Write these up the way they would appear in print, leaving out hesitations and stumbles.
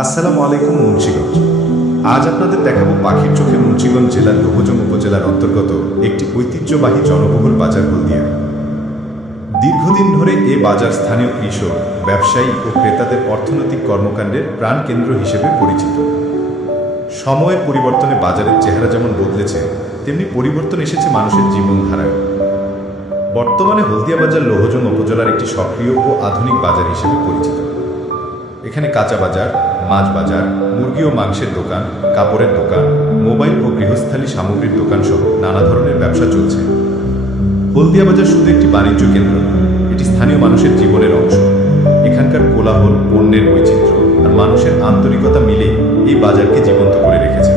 আসসালামু আলাইকুম মুন্সিগঞ্জ। আজ আপনাদের দেখাবো পাখির চোখে মুন্সিগঞ্জ জেলার লোহজং উপজেলার অন্তর্গত একটি ঐতিহ্যবাহী জনবহুল বাজার হলদিয়া। দীর্ঘদিন ধরে এ বাজার স্থানীয় কৃষক, ব্যবসায়ী ও ক্রেতাদের অর্থনৈতিক কর্মকাণ্ডের প্রাণকেন্দ্র হিসেবে পরিচিত। সময়ের পরিবর্তনে বাজারের চেহারা যেমন বদলেছে, তেমনি পরিবর্তন এসেছে মানুষের জীবনধারায়। বর্তমানে হলদিয়া বাজার লোহজং উপজেলার একটি সক্রিয় ও আধুনিক বাজার হিসেবে পরিচিত। এখানে কাঁচা বাজার, মাছ বাজার, মুরগি ও মাংসের দোকান, কাপড়ের দোকান, মোবাইল ও গৃহস্থালী সামগ্রীর দোকান সহ নানা ধরনের ব্যবসা চলছে। হলদিয়া বাজার শুধু একটি বাণিজ্য কেন্দ্র নয়, এটি স্থানীয় মানুষের জীবনের অংশ। এখানকার কোলাহল, পণ্যের বৈচিত্র্য আর মানুষের আন্তরিকতা মিলে এই বাজারকে জীবন্ত করে রেখেছে।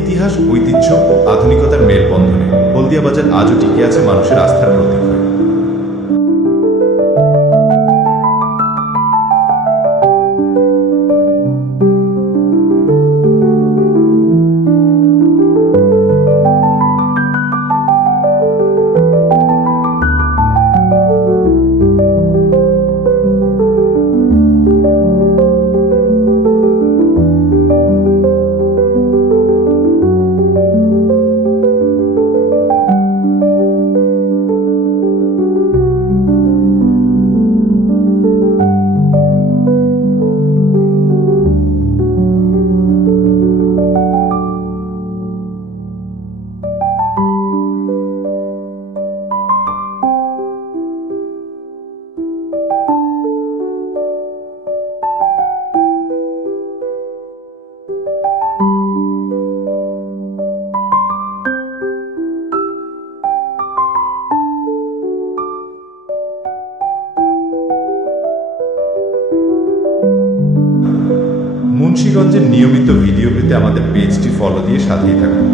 ইতিহাস, ঐতিহ্য ও আধুনিকতার মেলবন্ধনে হলদিয়া বাজার আজও টিকে আছে মানুষের আস্থার প্রতীক হয়ে। মুন্সিগঞ্জের নিয়মিত ভিডিও পেতে আমাদের পেজটি ফলো দিয়ে সাথেই থাকুন।